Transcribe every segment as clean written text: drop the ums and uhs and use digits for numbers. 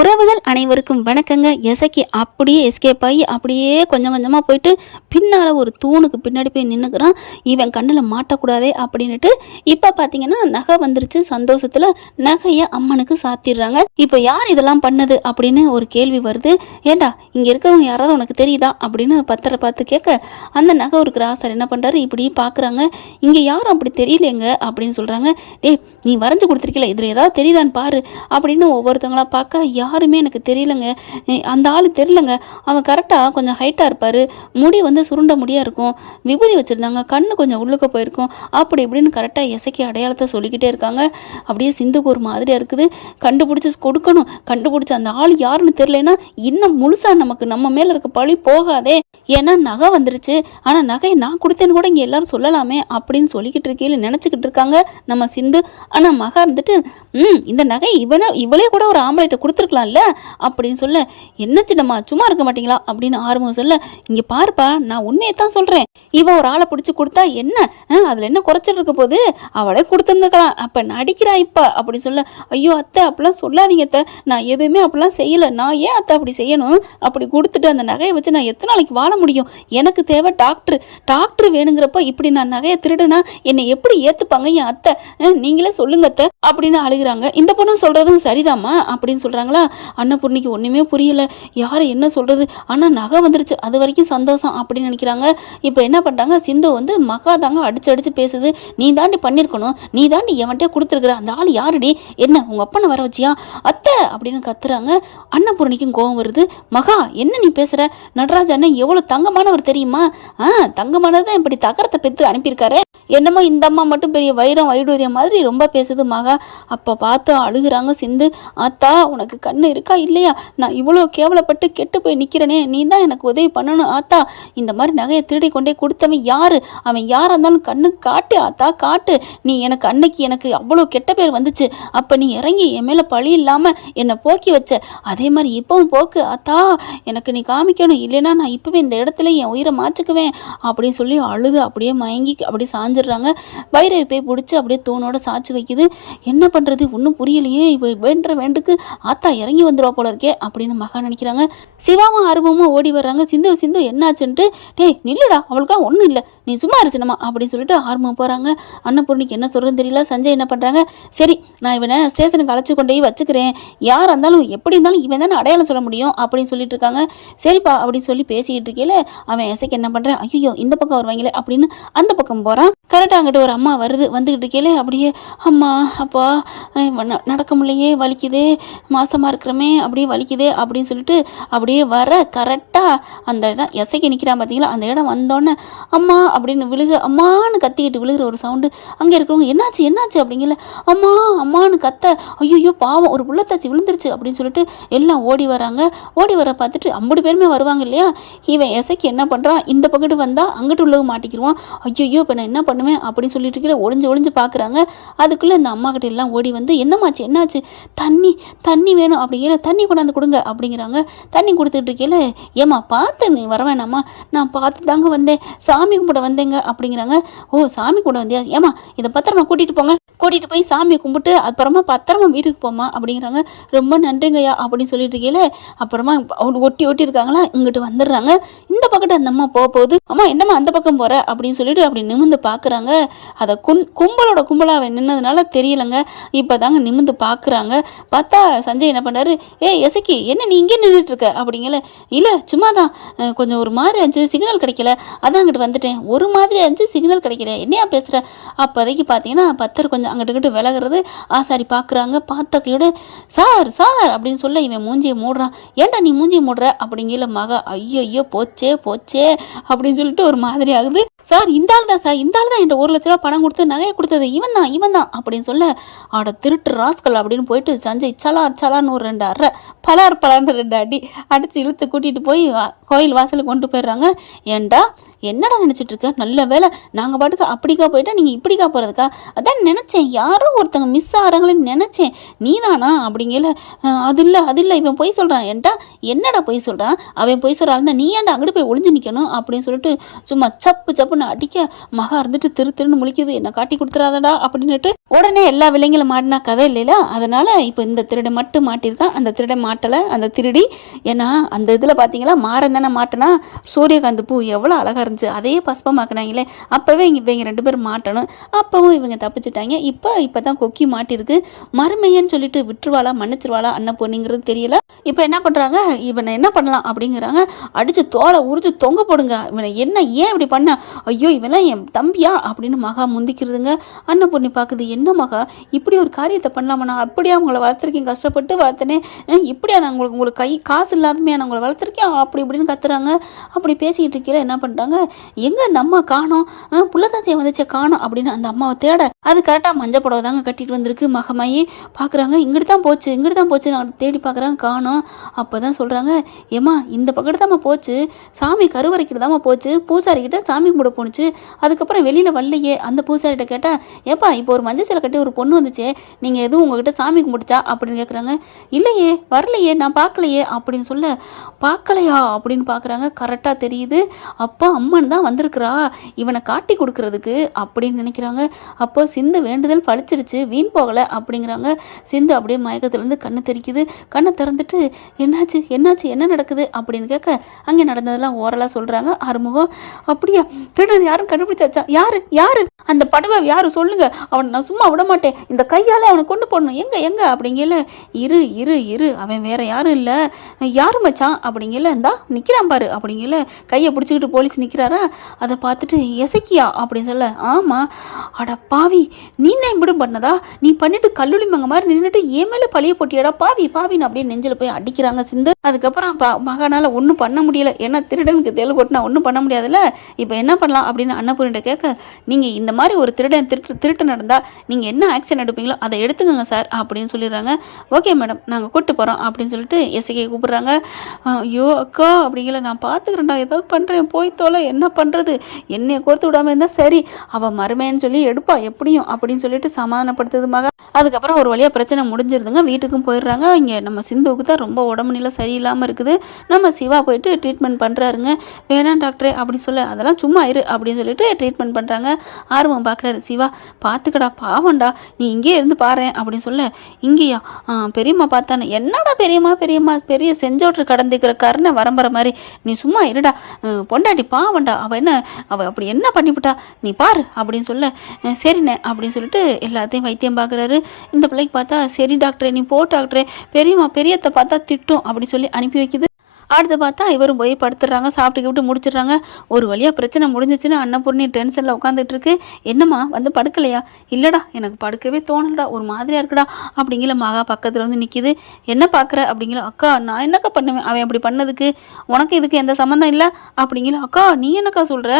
உறவுகள் அனைவருக்கும் வணக்கங்க. எசக்கி அப்படியே எஸ்கேப் ஆகி அப்படியே கொஞ்சம் கொஞ்சமாக போயிட்டு பின்னால் ஒரு தூணுக்கு பின்னாடி போய் நின்றுக்கிறான். இவன் கண்ணில் மாட்டக்கூடாதே அப்படின்ட்டு இப்போ பார்த்தீங்கன்னா நகை வந்துருச்சு. சந்தோஷத்தில் நகையை அம்மனுக்கு சாத்திடுறாங்க. இப்போ யார் இதெல்லாம் பண்ணது அப்படின்னு ஒரு கேள்வி வருது. ஏண்டா இங்கே இருக்கிறவங்க யாராவது உனக்கு தெரியுதா அப்படின்னு பத்தரை பார்த்து கேட்க, அந்த நகை ஒரு கிராசர் என்ன பண்ணுறாரு, இப்படி பார்க்குறாங்க. இங்கே யாரும் அப்படி தெரியலேங்க அப்படின்னு சொல்கிறாங்க. டேய், நீ வரைஞ்சி கொடுத்துருக்கல, இதில் ஏதாவது தெரியுதான்னு பாரு அப்படின்னு ஒவ்வொருத்தவங்களா பார்க்க, யாருமே எனக்கு தெரியலங்க, அந்த ஆள் தெரியலங்க, அவன் கரெக்டாக கொஞ்சம் ஹைட்டாக இருப்பார், முடி வந்து சுருண்ட முடியாக இருக்கும், விபூதி வச்சுருந்தாங்க, கண்ணு கொஞ்சம் உள்ளுக்க போயிருக்கும், அப்படி இப்படின்னு கரெக்டாக எசக்கி அடையாளத்தை சொல்லிக்கிட்டே இருக்காங்க. அப்படியே சிந்துக்கு ஒரு மாதிரியாக இருக்குது. கண்டுபிடிச்சி கொடுக்கணும், கண்டுபிடிச்சி அந்த ஆள் யாருன்னு தெரியலன்னா இன்னும் முழுசாக நமக்கு நம்ம மேலே இருக்க பழி போகாதே. ஏன்னா நகை வந்துருச்சு, ஆனால் நகையை நான் கொடுத்தேன்னு கூட இங்கே எல்லாரும் சொல்லலாமே அப்படின்னு சொல்லிக்கிட்டு இருக்கீங்க நினச்சிக்கிட்டு இருக்காங்க நம்ம சிந்து. ஆனால் மகா இருந்துட்டு இந்த நகை இவளே கூட ஒரு ஆம்பளைட்ட கொடுத்துருக்கலாம்ல அப்படின்னு சொல்ல, என்ன சின்னம்மா சும்மா இருக்க மாட்டீங்களா அப்படின்னு ஆர்வம் சொல்ல, இங்கே பாருப்பா நான் உண்மையை தான் சொல்கிறேன், இவன் ஒரு ஆளை பிடிச்சி கொடுத்தா என்ன, அதில் என்ன குறைச்சல் இருக்க போது, அவளே கொடுத்துருந்துருக்கலாம், அப்போ நடிக்கிறா இப்போ அப்படின்னு சொல்ல, ஐயோ அத்தை அப்படிலாம் சொல்லாதீங்க அத்தை, நான் எதுவுமே அப்படிலாம் செய்யலை, நான் ஏன் அத்தை அப்படி செய்யணும், அப்படி கொடுத்துட்டு அந்த நகையை வச்சு நான் எத்தனை நாளைக்கு வாழ முடியும், எனக்கு தேவை டாக்டர் வேணுங்கிறப்ப இப்படி நான் நகையை திருடுனா என்னை எப்படி ஏற்றுப்பாங்க என் அத்தை, நீங்களே சொல்லுங்க அத்தை அப்படின்னு அழுகிறாங்க. இந்த பொண்ணு சொல்கிறதும் சரிதாம்மா அப்படின்னு சொல்கிறாங்களா. அன்னபூர்ணிக்கு ஒன்றுமே புரியல, யாரை என்ன சொல்கிறது, ஆனால் நகை வந்துருச்சு அது வரைக்கும் சந்தோஷம் அப்படின்னு நினைக்கிறாங்க. இப்போ என்ன பண்ணுறாங்க, சிந்து வந்து மகா தாங்க அடிச்சு பேசுது, நீ தாண்டி பண்ணியிருக்கணும், நீ தாண்டி எவன்ட்டே கொடுத்துருக்குற, அந்த ஆள் யாருடி, என்ன உங்கள் அப்பனை வர வச்சியா அத்தை அப்படின்னு கத்துறாங்க. அன்னபூர்ணிக்கும் கோவம் வருது. மகா என்ன நீ பேசுகிற, நடராஜ அண்ணன் எவ்வளோ தங்கமானவர் தெரியுமா, தங்கமானதான் இப்படி தகரத்தை பெற்று அனுப்பியிருக்காரு, என்னமோ இந்த அம்மா மட்டும் பெரிய வைடூரியம் மாதிரி ரொம்ப பேசுது மகா. அப்போ பார்த்து அழுகுறாங்க சிந்து. ஆத்தா உனக்கு கண்ணு இருக்கா இல்லையா, நான் இவ்வளோ கேவலப்பட்டு கெட்டு போய் நிற்கிறனே, நீ தான் எனக்கு உதவி பண்ணணும் ஆத்தா, இந்த மாதிரி நகையை திருடி கொண்டே கொடுத்தவன் யாரு, அவன் யாராக இருந்தாலும் கண்ணு காட்டு ஆத்தா காட்டு, நீ எனக்கு அன்னைக்கு எனக்கு அவ்வளோ கெட்ட பேர் வந்துச்சு, அப்போ நீ இறங்கி என் மேலே பழி இல்லாமல் என்னை போக்கி வச்ச, அதே மாதிரி இப்போவும் போக்கு ஆத்தா, எனக்கு நீ காமிக்கணும், இல்லைன்னா நான் இப்போவே இந்த இடத்துல என் உயிரை மாச்சுக்குவேன் அப்படின்னு சொல்லி அழுது அப்படியே மயங்கி அப்படியே சாஞ்சிடுறாங்க. வைரவை போய் பிடிச்சி அப்படியே தூணோட சாய்ச்சி வைக்குது. என்ன பண்ணுறது ஒன்றும் புரியலையே, இவ வேண்டுக்கு ஆத்தா இறங்கி வந்துடுவா போல இருக்கே அப்படின்னு மகா நினைக்கிறாங்க. சிவாவும் ஆர்வமும் ஓடி வர்றாங்க. சிந்து என்னாச்சுன்ட்டு, டேய் நில்லுடா அவளுக்கெல்லாம் ஒன்றும் இல்லை, நீ சும்மா இருச்சுனமா அப்படின்னு சொல்லிட்டு ஆர்வம் போகிறாங்க. அன்னபூர்ணிக்கு என்ன சொல்கிறதுன்னு தெரியல. சஞ்சய் என்ன பண்ணுறாங்க, சரி நான் இவனை ஸ்டேஷனுக்கு அழைச்சி கொண்டு போய் வச்சுக்கிறேன், யாராக இருந்தாலும் எப்படி இருந்தாலும் இவன் தானே அடையாளம் சொல்ல முடியும் அப்படின்னு சொல்லிட்டு இருக்காங்க. சரிப்பா அப்படின்னு சொல்லி பேசிக்கிட்டு இருக்கேல அவன் எசைக்கு என்ன பண்ணுறேன், ஐயோ இந்த பக்கம் வருவாங்களே அப்படின்னு அந்த பக்கம் போகிறான். கரெக்டாக அங்கிட்ட ஒரு அம்மா வந்துக்கிட்டு இருக்கேல, அப்படியே அம்மா அப்பா நடக்க முடியலையே வலிக்குதே, மாசமாக இருக்கிறமே அப்படியே வலிக்குதே அப்படின்னு சொல்லிட்டு அப்படியே வர கரெக்டாக அந்த இடம் எசைக்கு நிற்கிறான் பார்த்தீங்களா, அந்த இடம் வந்தோடனே அம்மா அப்படின்னு அம்மானு கத்திக்கிட்டு விழுகிற ஒரு சவுண்டு. அங்கே இருக்கிறவங்க என்னாச்சு அப்படிங்கல, அம்மானு கத்த, ஐயோ பாவம் ஒரு புள்ளத்தாச்சி விழுந்துருச்சு அப்படின்னு சொல்லிட்டு எல்லாம் ஓடி வர பார்த்துட்டு 50 பேருமே வருவாங்க இல்லையா. இவன் எசைக்கு என்ன பண்ணுறான், இந்த பக்கத்து வந்தால் அங்கிட்டு உள்ளவங்க மாட்டிக்கிடுவான், ஐயோ இப்போ நான் என்ன பண்ணுவேன் அப்படின்னு சொல்லிட்டு இருக்கிற ஒளிஞ்சு பார்க்குறாங்க. அதுக்குள்ளே இந்த அம்மா கிட்ட எல்லாம் ஓடி வந்து என்னாச்சு தண்ணி வேணும் அப்படிங்கிற, தண்ணி கொண்டாந்து கொடுங்க அப்படிங்கிறாங்க. தண்ணி கொடுத்துட்டு இருக்கேல, ஏமா பார்த்து நீ வர வேணாமா, நான் பார்த்து தாங்க வந்தேன், சாமி கும்பிட வந்தேங்க அப்படிங்கிறாங்க. ஓ சாமி கும்பிட வந்தியா, ஏமா இதை பத்திரமா கூட்டிகிட்டு போய் சாமியை கும்பிட்டு அப்புறமா பத்திரமா வீட்டுக்கு போமா அப்படிங்கிறாங்க. ரொம்ப நன்றிங்கய்யா அப்படின்னு சொல்லிட்டு இருக்கேல, அப்புறமா அவங்க ஒட்டி இருக்காங்களா, இங்கிட்டு வந்துடுறாங்க. இந்த பக்கத்து அந்த அம்மா போகுது, அம்மா என்னம்மா அந்த பக்கம் போகிற அப்படின்னு சொல்லிட்டு அப்படி நிமிந்து பார்க்குறாங்க. அதை கும்பலாக நின்னதுனால தெரியலைங்க, இப்போ தாங்க நிமிந்து பார்க்குறாங்க. பார்த்தா சஞ்சய் என்ன பண்ணாரு, எசக்கி என்ன நீ இங்கே நின்றுட்டு இருக்க அப்படிங்கல, இல்லை சும்மா தான் கொஞ்சம் ஒரு மாதிரி இருந்துச்சு, சிக்னல் கிடைக்கல அதான் அங்கிட்டு வந்துட்டேன், ஒரு மாதிரி இருந்துச்சு சிக்னல் கிடைக்கல, என்னையா பேசுகிற. அப்போதைக்கு பார்த்தீங்கன்னா பத்தர் கொஞ்சம் அங்கிட்டு விலகிறது. ஆசாரி பார்க்குறாங்க. பார்த்தக்கையோட சார் அப்படின்னு சொல்ல இவன் மூஞ்சியை மூடுறான். ஏன்டா நீ மூஞ்சியை மூடுற அப்படிங்கல மகா, ஐயோ போச்சே அப்படின்னு சொல்லிட்டு ஒரு மாதிரி ஆகுது. சார் இந்த ஆள் தான் என்கிட்ட 1 லட்ச ரூபா பணம் கொடுத்து நகையை கொடுத்தது இவன் தான் அப்படின்னு சொல்ல, ஆட திருட்டு ராஸ்கல் அப்படின்னு போயிட்டு சஞ்சய் சலார்னு ஒரு 2 அரை பலார்னு 2 அடி அடித்து இழுத்து கூட்டிகிட்டு போய் கோயில் வாசலுக்கு கொண்டு போயிடுறாங்க. ஏண்டா என்னடா நினச்சிட்டு இருக்க, நல்ல வேலை நாங்கள் பாட்டுக்கு அப்படிக்கா போயிட்டா நீங்கள் இப்படிக்கா போகிறதுக்கா, அதான் நினச்சேன் யாரோ ஒருத்தங்க மிஸ் ஆகிறாங்களேன்னு நினச்சேன், நீ தானா அப்படிங்கல, அது இல்லை இவன் பொய் சொல்கிறான். ஏன்டா என்னடா பொய் சொல்கிறான், அவன் பொய் சொல்கிறான், நீ ஏன்டா அங்கிட்டு போய் ஒளிஞ்சு நிற்கணும் அப்படின்னு சொல்லிட்டு சும்மா சப்பு பொண்ணு அடிக்க மகா இருந்துட்டு திருன்னு முழிக்குது, என்ன காட்டி கொடுத்துறாதடா அப்படின்னுட்டு உடனே எல்லா விலைங்களும் மாட்டினா கதை இல்லைல. அதனால இப்போ இந்த திருடை மட்டும் மாட்டியிருக்கான். அந்த திருடை மாட்டலை அந்த திருடி. ஏன்னா அந்த இதில் பார்த்தீங்களா மாறன் தானே மாட்டினா சூரியகாந்த் பூ எவ்வளோ அழகாக இருந்துச்சு, அதையே பஸ்பமாக்கினாங்களே. அப்போவே இவங்க 2 பேரும் மாட்டணும். அப்போவும் இவங்க தப்பிச்சிட்டாங்க. இப்போ தான் கொக்கி மாட்டிருக்கு. மருமையன்னு சொல்லிட்டு விட்டுருவாளா மன்னிச்சிருவாளா அன்னபூர்ணிங்கிறது தெரியல. இப்போ என்ன பண்ணுறாங்க, இவனை என்ன பண்ணலாம் அப்படிங்கிறாங்க. அடித்து தோலை உரிச்சு தொங்க போடுங்க, இவனை என்ன ஏன் இப்படி பண்ண, ஐயோ இவெல்லாம் என் தம்பியா அப்படின்னு மகா முந்திக்கிறதுங்க. அன்னபூர்ணி பார்க்குது, என்ன மகா இப்படி ஒரு காரியத்தை பண்ணலாமா, நான் அப்படியே அவங்கள வளர்த்துருக்கேன், கஷ்டப்பட்டு வளர்த்தனே, இப்படியா நான் உங்களுக்கு கை காசு இல்லாதமே நான் உங்களை வளர்த்துருக்கேன் அப்படி இப்படின்னு கத்துறாங்க. அப்படி பேசிக்கிட்டு இருக்கையில என்ன பண்ணுறாங்க, எங்கே அந்த அம்மா காணோம், புள்ளதாச்சியை வந்துச்சே காணோம் அப்படின்னு அந்த அம்மாவை தேட அது கரெக்டாக மஞ்சள் புடவை தாங்க கட்டிட்டு வந்திருக்கு. மகமாயி பார்க்குறாங்க, இங்கிட்டு தான் போச்சு நான் தேடி பார்க்குறாங்க காணோம். அப்போ தான் சொல்கிறாங்க, ஏம்மா இந்த பக்கத்து தாம்மா போச்சு, சாமி கருவறைக்கிட்டு தாம்மா போச்சு, பூசாரிக்கிட்ட சாமி கும்பிட போணுச்சு, அதுக்கப்புறம் வெளியில் வரலையே. அந்த பூசாரிகிட்ட கேட்டால், ஏப்பா இப்போ ஒரு மஞ்சள் சிலை கட்டி ஒரு பொண்ணு வந்துச்சே, நீங்கள் எதுவும் உங்ககிட்ட சாமி கும்பிடுச்சா அப்படின்னு கேட்குறாங்க. இல்லையே வரலையே நான் பார்க்கலையே அப்படின்னு சொல்ல, பார்க்கலையா அப்படின்னு பார்க்குறாங்க. கரெக்டாக தெரியுது, அப்போ அம்மன் தான் வந்திருக்கிறா இவனை காட்டி கொடுக்கறதுக்கு அப்படின்னு நினைக்கிறாங்க. அப்போ சிந்து வேண்டுதல் பழிச்சிருச்சு, வீண் போகலை அப்படிங்கிறாங்க. சிந்து அப்படியே மயக்கத்துலேருந்து கண்ணு தெரிக்குது. கண்ணை திறந்துட்டு என்னாச்சு என்ன நடக்குது அப்படின்னு கேட்க, அங்கே நடந்ததெல்லாம் ஓரலாக சொல்கிறாங்க. ஆறுமுகம், அப்படியா திருடது யாரும் கண்டுபிடிச்சாச்சா, யாரு அந்த படவை யாரு சொல்லுங்க, அவனை நான் சும்மா விட மாட்டேன், இந்த கையால் அவனை கொண்டு போடணும், எங்க அப்படிங்கல. இரு அவன் வேற யாரும் இல்லை, யாரு மச்சான் அப்படிங்கல, இந்தா நிற்கிறான் பாரு அப்படிங்கல. கையை பிடிச்சிக்கிட்டு போலீஸ் நிற்கிறாரா, அதை பார்த்துட்டு எசக்கியா அப்படின்னு சொல்ல, ஆமாம், அட பாவி நீனே இப்படி பண்ணதா, நீ பண்ணிட்டு கல்லூரி மங்க மாதிரி நின்றுட்டு ஏன் மேலே பழிய போட்டியடா பாவின்னு அப்படியே நெஞ்சில் போய் அடிக்கிறாங்க சிந்து. அதுக்கப்புறம் மகனால் ஒன்றும் பண்ண முடியல, ஏன்னா திருடனுக்கு தேல் கொட்டினா ஒன்றும் பண்ண முடியாதுல்ல. இப்போ என்ன பண்ணலாம் அப்படின்னு அன்னபூர்ணிட்ட கேட்க, நீங்கள் இந்த மாதிரி ஒரு திருட்டு நடந்தால் நீங்கள் என்ன ஆக்ஷன் எடுப்பீங்களோ அதை எடுத்துக்கோங்க சார் அப்படின்னு சொல்லிடுறாங்க. ஓகே மேடம் நாங்கள் கூப்பிட்டு போகிறோம் அப்படின்னு சொல்லிட்டு எஸ்ஐகே கூப்பிட்றாங்க. ஐயோ அக்கா அப்படிங்கல, நான் பார்த்துக்கிறேன்டா, ஏதாவது பண்ணுறேன் போய் தோலை, என்ன பண்ணுறது, என்னையை கோர்த்து விடாமல் இருந்தால் சரி, அவள் மருமைன்னு சொல்லி எடுப்பா எப்படியும் அப்படின்னு சொல்லிட்டு சமாதானப்படுத்துது மகா. அதுக்கப்புறம் ஒரு வழியாக பிரச்சனை முடிஞ்சிருதுங்க. வீட்டுக்கும் போயிடுறாங்க. இங்கே நம்ம சிந்துவுக்கு தான் ரொம்ப உடம்பு நிலை சரியில்லாமல் இருக்குது. நம்ம சிவா போயிட்டு ட்ரீட்மெண்ட் பண்ணுறாருங்க. வேணாம் டாக்டரே அப்படின்னு சொல்ல, அதெல்லாம் சும்மா இரு அப்படின்னு சொல்லிட்டு ட்ரீட்மெண்ட் பண்ணுறாங்க. ஆர்வம் பார்க்குறாரு. சிவா பார்த்துக்கடா பாவண்டா, நீ இங்கேயே இருந்து பாரு அப்படின்னு சொல்ல, இங்கேயா பெரியம்மா பார்த்தானே, என்னடா பெரியம்மா பெரிய செஞ்சோற்று கடந்துக்கிற கருணை வரம்புற மாதிரி, நீ சும்மா இருடா, பொண்டாட்டி பாவண்டா, அவள் அப்படி என்ன பண்ணிவிட்டா நீ பாரு அப்படின்னு சொல்ல, சரிண்ணே அப்படின்னு சொல்லிட்டு எல்லாத்தையும் வைத்தியம் பார்க்குறாரு. இந்த பிள்ளைக்கு பார்த்தா, சரி டாக்டரே நீ போ டாக்டரே, பெரியத்தை பார்த்தா திட்டும் அப்படின்னு சொல்லி அனுப்பி வைக்குது. அடுத்து பார்த்தா இவரும் போய் படுத்துடுறாங்க. சாப்பிட்டு முடிச்சிடுறாங்க. ஒரு வழியாக பிரச்சனை முடிஞ்சிச்சுன்னு அன்னபூர்ணி டென்ஷனில் உட்காந்துட்டு இருக்கு. என்னம்மா வந்து படுக்கலையா? இல்லைடா எனக்கு படுக்கவே தோணலடா, ஒரு மாதிரியாக இருக்குடா அப்படிங்கிற மகா பக்கத்தில் வந்து நிற்கிது. என்ன பார்க்குற அப்படிங்கிற, அக்கா நான் என்னக்கா பண்ணுவேன், அவன் அப்படி பண்ணதுக்கு உனக்கு இதுக்கு எந்த சம்மந்தம் இல்லை அப்படிங்கிற. அக்கா நீ என்னக்கா சொல்கிற,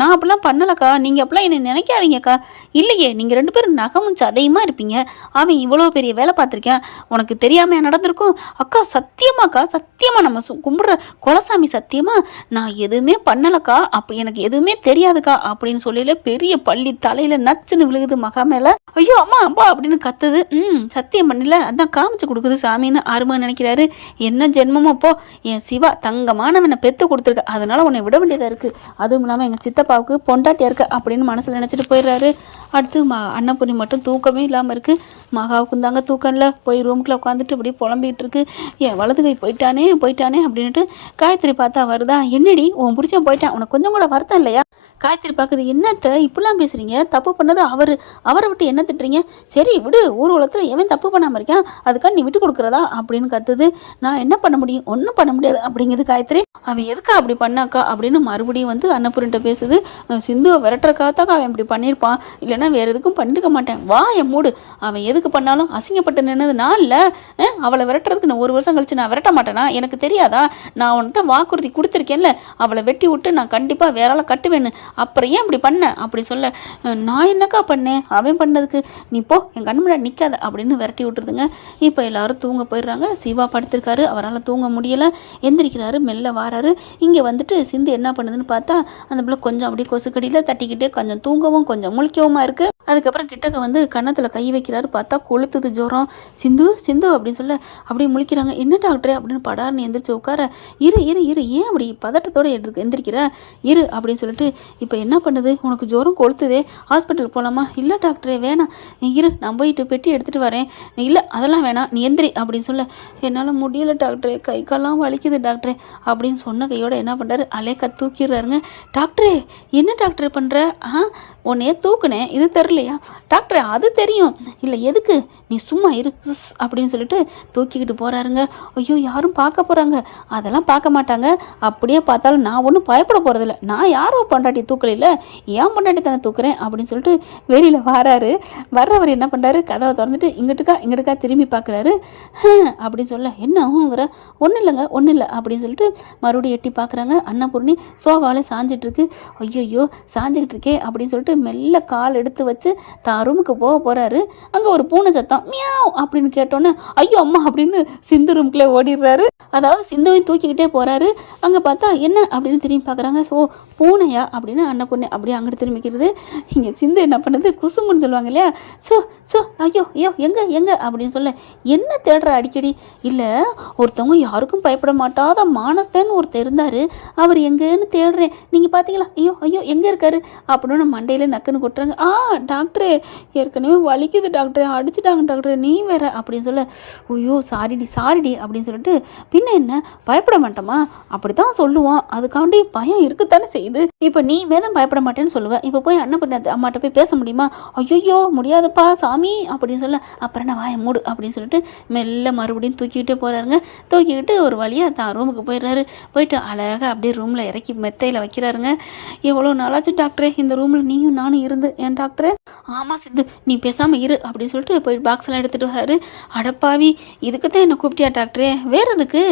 நான் அப்படிலாம் பண்ணலக்கா, நீங்கள் அப்படிலாம் என்னை நினைக்காதீங்கக்கா. இல்லையே நீங்கள் 2 பேரும் நகமும் சதையுமா இருப்பீங்க, அவன் இவ்வளோ பெரிய வேலை பார்த்துருக்கேன், உனக்கு தெரியாமல் நடந்திருக்கும். அக்கா சத்தியமாக நம்ம கும்பிட்ற குலசாமி சத்தியமா நான் எதுவுமே பண்ணலக்கா, அப்போ எனக்கு எதுவுமே தெரியாதுக்கா அப்படின்னு சொல்லல. பெரிய பள்ளி தலையில நச்சுன்னு விழுகுது மகா மேல. ஐயோ அம்மா அப்பா அப்படின்னு கத்துது. சத்தியம் பண்ணல, அதான் காமிச்சு கொடுக்குது சாமின்னு ஆர்வம் நினைக்கிறாரு. என்ன ஜென்மமோ போ, என் சிவா தங்கமானவனை பெத்து கொடுத்துருக்க, அதனால உன்னை விட வேண்டியதா இருக்கு, அதுவும் இல்லாமல் எங்கள் சித்தப்பாவுக்கு பொண்டாட்டியா இருக்க அப்படின்னு மனசில் நினச்சிட்டு போயிடுறாரு. அடுத்து அன்னபூர்ணி மட்டும் தூக்கமே இல்லாமல் இருக்கு. மகாவுக்கும் தாங்க தூக்கம் இல்லை. போய் ரூமுக்குள்ள உட்காந்துட்டு இப்படி புலம்பிகிட்டு இருக்கு. என் வலது கை போயிட்டானே அப்படின்ட்டு காயத்ரி பார்த்தா வருதா, என்னடி உன் புடிச்சன் போயிட்டான், உனக்கு கொஞ்சம் கூட வருத்தம் இல்லையா? காயத்ரி பார்க்குது, என்னத்த இப்படிலாம் பேசுறீங்க, தப்பு பண்ணது அவரை விட்டு என்ன திட்டுறீங்க, சரி விடு, ஊர்வலத்தில் எவன் தப்பு பண்ணாமல் இருக்கான், அதுக்காக நீ விட்டு கொடுக்குறதா அப்படின்னு கத்துது. நான் என்ன பண்ண முடியும், ஒன்றும் பண்ண முடியாது அப்படிங்குது காயத்ரி. அவன் எதுக்கா அப்படி பண்ணாக்கா அப்படின்னு மறுபடியும் வந்து அன்னபூர்ணிட்ட பேசுது. சிந்துவை விரட்டுறக்காகத்தான் அவன் இப்படி பண்ணியிருப்பான், இல்லைன்னா வேறு எதுக்கும் பண்ணிருக்க மாட்டேன், வா என் மூடு, அவன் எதுக்கு பண்ணாலும் அசிங்கப்பட்டு நின்னது நான் இல்லை, அவளை விரட்டுறதுக்கு நான் 1 வருஷம் கழிச்சு நான் விரட்ட மாட்டேனா, எனக்கு தெரியாதா, நான் உன்கிட்ட வாக்குறுதி கொடுத்துருக்கேன்ல, அவளை வெட்டி விட்டு நான் கண்டிப்பாக வேற ஆளை கட்டுவேன்னு, அப்புறம் ஏன் இப்படி பண்ண அப்படி சொல்ல, நான் என்னக்கா பண்ணேன், அவன் பண்ணதுக்கு நீ போ என் கண் முன்னாடி நிற்காத அப்படின்னு விரட்டி விட்டுருதுங்க. இப்போ எல்லாரும் தூங்க போயிடுறாங்க. சிவா படுத்திருக்காரு, அவரால் தூங்க முடியலை, எந்திரிக்கிறாரு, மெல்ல வாராரு. இங்கே வந்துட்டு சிந்து என்ன பண்ணுதுன்னு பார்த்தா, அந்த பிள்ளை கொஞ்சம் அப்படியே கொசுக்கடியில் தட்டிக்கிட்டே கொஞ்சம் தூங்கவும் கொஞ்சம் முழிக்கவுமா இருக்குது. அதுக்கப்புறம் கிட்டக்க வந்து கன்னத்தில் கை வைக்கிறாரு, பார்த்தா கொளுத்துது ஜோரம். சிந்து அப்படின்னு சொல்ல அப்படியே முழிக்கிறாங்க. என்ன டாக்டரே அப்படின்னு படார்னு எந்திரிச்சு உட்கார, இரு ஏன் அப்படி பதட்டத்தோடு எந்திரிக்கிற, இரு அப்படின்னு சொல்லிட்டு, இப்போ என்ன பண்ணுது, உனக்கு ஜுரம் கொளுத்துதே, ஹாஸ்பிட்டல் போகலாமா? இல்லை டாக்டரே வேணாம், இரு நான் போயிட்டு பெட்டி எடுத்துகிட்டு வரேன். இல்லை அதெல்லாம் வேணாம், நீ எந்திரி அப்படின்னு சொல்ல, என்னால் முடியலை டாக்டரே, கை கால்லாம் வலிக்குது டாக்டரே அப்படின்னு சொன்ன கையோட என்ன பண்ணுறாரு, அலேக்கா தூக்கிடுறாருங்க. டாக்டரே என்ன டாக்டர் பண்ணுற? உன்னையே தூக்குனேன், இது தெரிலையா? டாக்டரே அது தெரியும், இல்லை எதுக்கு, நீ சும்மா இரு அப்படின்னு சொல்லிட்டு தூக்கிக்கிட்டு போகிறாருங்க. ஐயோ யாரும் பார்க்க போகிறாங்க, அதெல்லாம் பார்க்க மாட்டாங்க, அப்படியே பார்த்தாலும் நான் ஒன்றும் பயப்பட போகிறதில்ல, நான் யாரோ பொண்டாட்டி தூக்கல, ஏன் பொண்டாட்டி தானே தூக்குறேன் அப்படின்னு சொல்லிட்டு வெளியில் வராரு. வர்றவர் என்ன பண்ணுறாரு, கதவை திறந்துட்டு இங்கிட்டுக்கா திரும்பி பார்க்குறாரு. அப்படின்னு சொல்ல, என்ன ஆகுங்கிற? ஒன்றும் இல்லைங்க ஒன்றும் இல்லை அப்படின்னு சொல்லிட்டு மறுபடியும் எட்டி பார்க்குறாங்க. அன்னபூர்ணி சோஃபாவில் சாஞ்சிட்ருக்கு. ஐயோ சாஞ்சிக்கிட்டு இருக்கே அப்படின்னு சொல்லிட்டு மெல்ல கால் எடுத்து வச்சு தான் ரூமுக்கு போகிறாரு. அங்கே ஒரு பூனை சத்தம் மியாவ் அப்படின்னு கேட்டோன்னே ஐயோ அம்மா அப்படின்னு சிந்து ரூமுக்குள்ளே ஓடிடுறாரு. அதாவது சிந்துவையும் தூக்கிக்கிட்டே போகிறாரு. அங்கே பார்த்தா என்ன அப்படின்னு திரும்பி பார்க்குறாங்க. ஸோ பூனையா அப்படின்னு அன்னபூர்ணி அப்படியே அங்கிட்டு திரும்பிக்கிறது. இங்கே சிந்து என்ன பண்ணுது, குசும்புன்னு சொல்லுவாங்க இல்லையா, ஸோ ஐயோ எங்கே அப்படின்னு சொல்ல, என்ன தேடுற அடிக்கடி? இல்லை ஒருத்தவங்க யாருக்கும் பயப்பட மாட்டாத மானஸ்தேன்னு ஒருத்தர் இருந்தார், அவர் எங்கேன்னு தேடுறேன், நீங்கள் பார்த்தீங்களா? ஐயோ எங்கே இருக்காரு அப்படின்னு மண்டையில் நக்குன்னு கொட்டுறாங்க. டாக்டரே ஏற்கனவே வலிக்குது டாக்டரே, அடிச்சுட்டாங்க டாக்டரே, நீ வேற அப்படின்னு சொல்ல, ஐயோ சாரிடி அப்படின்னு சொல்லிட்டு, பின்ன என்ன பயப்பட மாட்டோமா? அப்படி தான் சொல்லுவோம், அதுக்காண்டி பயம் இருக்குத்தானே செய்யுது. இப்போ நீ வேதம் பயப்பட மாட்டேன்னு சொல்லுவேன், இப்போ போய் அண்ணன் அம்மாட்ட போய் பேச முடியுமா? ஐயோ முடியாதுப்பா சாமி அப்படின்னு சொல்ல, அப்புறம் என்ன வாயை மூடு அப்படின்னு சொல்லிட்டு மெல்ல மறுபடியும் தூக்கிக்கிட்டே போகிறாருங்க. தூக்கிக்கிட்டு ஒரு வழியாக தான் ரூமுக்கு போயிடுறாரு. போயிட்டு அழகாக அப்படியே ரூமில் இறக்கி மெத்தையில் வைக்கிறாருங்க. எவ்வளோ நாளாச்சு டாக்டரே இந்த ரூமில் நீயும் நானும் இருந்து, ஏன் டாக்டரே? ஆமாம் சிந்து நீ பேசாமல் இரு அப்படின்னு சொல்லிட்டு போய் பாக்ஸ்லாம் எடுத்துகிட்டு வராரு. அடப்பாவி இதுக்கு தான் என்னை கூப்பிட்டியா டாக்டரே, வேறு எதுக்கு?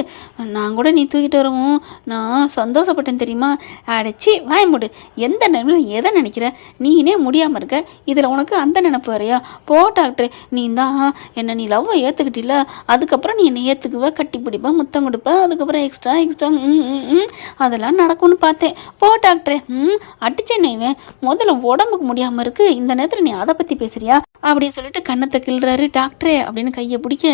நான் கூட நீ தூக்கிட்டு வரவும் நான் சந்தோஷப்பட்டேன் தெரியுமா? அடைச்சி வாய் மூடு, எந்த நினைவில் எதை நினைக்கிற? நீனே முடியாமல் இருக்க, இதில் உனக்கு அந்த நினப்பு வரையா? போ டாக்டரே, நீ தான் என்னை நீ லவ்வை ஏற்றுக்கிட்டில்ல, அதுக்கப்புறம் நீ என்னை ஏற்றுக்குவ, கட்டி பிடிப்ப, முத்தம் கொடுப்ப, அதுக்கப்புறம் எக்ஸ்ட்ரா அதெல்லாம் நடக்கும்னு பார்த்தேன். போ டாக்டரே. அடிச்சேன் இவன், முதல்ல உடம்புக்கு முடியாமல் இருக்கு, இந்த நேரத்தில் நீ அதை பற்றி பேசுறியா அப்படின்னு சொல்லிட்டு கண்ணத்தை கிள்றாரு. டாக்டரே அப்படின்னு கையை பிடிக்க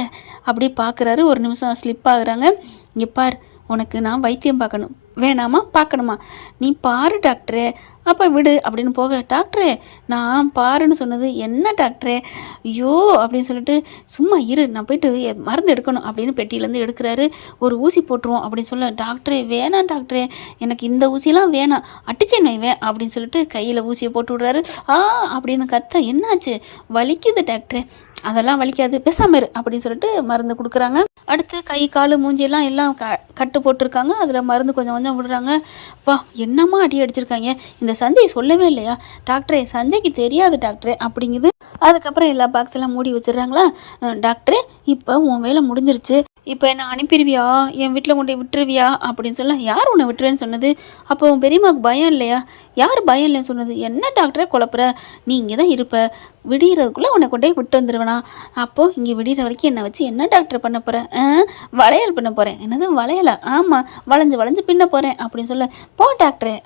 அப்படியே பார்க்குறாரு. ஒரு நிமிஷம் ஸ்லிப் ஆகுறாங்க. இங்கே பார், உனக்கு நான் வைத்தியம் பார்க்கணும், வேணாமா பார்க்கணுமா? நீ பாரு டாக்டரே. அப்போ விடு அப்படின்னு போக, டாக்டரே நான் பாருன்னு சொன்னது என்ன டாக்டரே? ஐயோ அப்படின்னு சொல்லிட்டு, சும்மா இரு நான் போயிட்டு மருந்து எடுக்கணும் அப்படின்னு பெட்டியிலேருந்து எடுக்கிறாரு. ஒரு ஊசி போட்டுருவோம் அப்படின்னு சொல்ல, டாக்டரே வேணாம் டாக்டரே, எனக்கு இந்த ஊசிலாம் வேணாம், அட்டிச்சேன் வைவேன் அப்படின்னு சொல்லிட்டு கையில் ஊசியை போட்டு விடுறாரு. அப்படின்னு கத்த, என்னாச்சு? வலிக்குது டாக்டரே. அதெல்லாம் வலிக்காது, பேசாம இரு அப்படின்னு சொல்லிட்டு மருந்து கொடுக்குறாங்க. அடுத்து கை கால் மூஞ்சியெல்லாம் எல்லாம் கட்டு போட்டிருக்காங்க. அதில் மருந்து கொஞ்சம் கொஞ்சம் விடுறாங்க. வா என்னம்மா அடி அடிச்சிருக்காங்க, இந்த சஞ்சய் சொல்லவே இல்லையா? டாக்டரே சஞ்சய்க்கு தெரியாது டாக்டரே அப்படிங்குது. அதுக்கப்புறம் எல்லா பாக்ஸ் எல்லாம் மூடி வச்சிடுறாங்களா. டாக்டரே இப்போ உன் வேலை முடிஞ்சிருச்சு, இப்போ என்ன அனுப்பிடுவியா, என் வீட்டில் கொண்டு போய் விட்டுருவியா அப்படின்னு சொல்ல, யார் உன்னை விட்டுருவேன்னு சொன்னது? அப்போ உன் பெரியம்மாவுக்கு பயம் இல்லையா? யார் பயம் இல்லைன்னு சொன்னது? என்ன டாக்டரே குழப்புற, நீ இங்கே தான் இருப்ப, விடிகிறதுக்குள்ளே உன்னை கொண்டே விட்டு வந்துடுவேனா? அப்போது இங்கே விடிகிற வரைக்கும் என்னை வச்சு என்ன டாக்டர் பண்ண போகிறேன்? வளையல் பண்ண போகிறேன். என்னது வளையலா? ஆமாம், வளைஞ்சு பின்ன போகிறேன் அப்படின்னு சொல்ல, போ டாக்டரே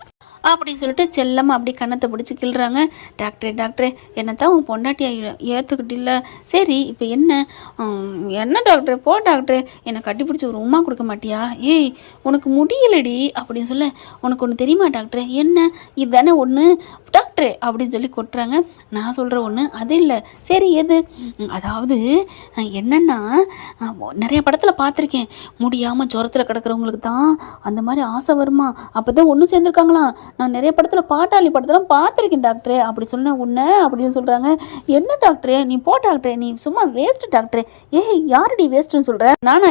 அப்படின்னு சொல்லிட்டு செல்லமாக அப்படி கண்ணத்தை பிடிச்சி கிள்றாங்க. டாக்டரே என்னை தான் உன் பொண்டாட்டியை ஏற்றுக்கிட்டில்ல, சரி இப்போ என்ன டாக்டரே? போ டாக்டரே, என்னை கட்டி பிடிச்சி ஒரு உமா கொடுக்க மாட்டியா? ஏய் உனக்கு முடியலடி அப்படின்னு சொல்ல, உனக்கு ஒன்று தெரியுமா டாக்டரே? என்ன இதுதானே ஒன்று டாக்டரே அப்படின்னு சொல்லி கொட்டுறாங்க. நான் சொல்கிற ஒன்று அது இல்லை. சரி எது? அதாவது என்னென்னா, நிறைய படத்தில் பார்த்துருக்கேன், முடியாமல் ஜுரத்தில் கிடக்கிறவங்களுக்கு தான் அந்த மாதிரி ஆசை வருமா, அப்போ தான் ஒன்று சேர்ந்துருக்காங்களாம். நான் நிறைய படத்தில் பாட்டாளி படத்தெல்லாம் பார்த்துருக்கேன் டாக்டரே அப்படி சொன்ன உன்னை அப்படின்னு சொல்கிறாங்க. என்ன டாக்டரே நீ போ டாக்டரே, நீ சும்மா வேஸ்ட்டு டாக்டரே. யாரடி வேஸ்ட்டுன்னு சொல்கிற? நானா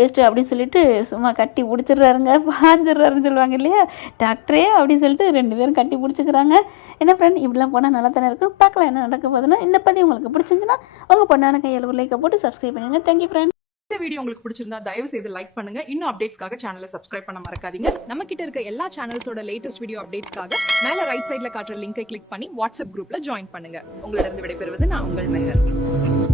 வேஸ்ட்டு அப்படின்னு சொல்லிட்டு சும்மா கட்டி பிடிச்சிடுறாருங்க, பாஞ்சிடுறாருன்னு சொல்லுவாங்க இல்லையா, டாக்டரே அப்படின்னு சொல்லிட்டு 2 பேரும் கட்டி பிடிச்சிக்கிறாங்க. என்ன ஃப்ரெண்ட், இப்படிலாம் போனால் நல்லா தானே இருக்கும். பார்க்கலாம் என்ன நடக்க போகுதுன்னா. இந்த பதிவு உங்களுக்கு பிடிச்சிருந்துச்சுன்னா உங்கள் பொண்ணான கையில் ஒரு லைக்கை போட்டு சப்ஸ்கிரைப் பண்ணுங்க. Thank you friend. இந்த வீடியோ உங்களுக்கு பிடிச்சிருந்தா தயவு செய்து லைக் பண்ணுங்க. இன்னும் அப்டேட்ஸ்க்காக சேனலை சப்ஸ்கிரைப் பண்ண மறக்காதீங்க. நம்ம கிட்ட இருக்க எல்லா சேனல்ஸோட லேட்டஸ்ட் வீடியோ அப்டேட்ஸ்க்காக மேல ரைட் சைடுல காட்டுற லிங்கை கிளிக் பண்ணி வாட்ஸ்அப் குரூப்ல ஜாயின் பண்ணுங்க. உங்களிடம் விடைபெறுவது நான் உங்கள் மெஹர்.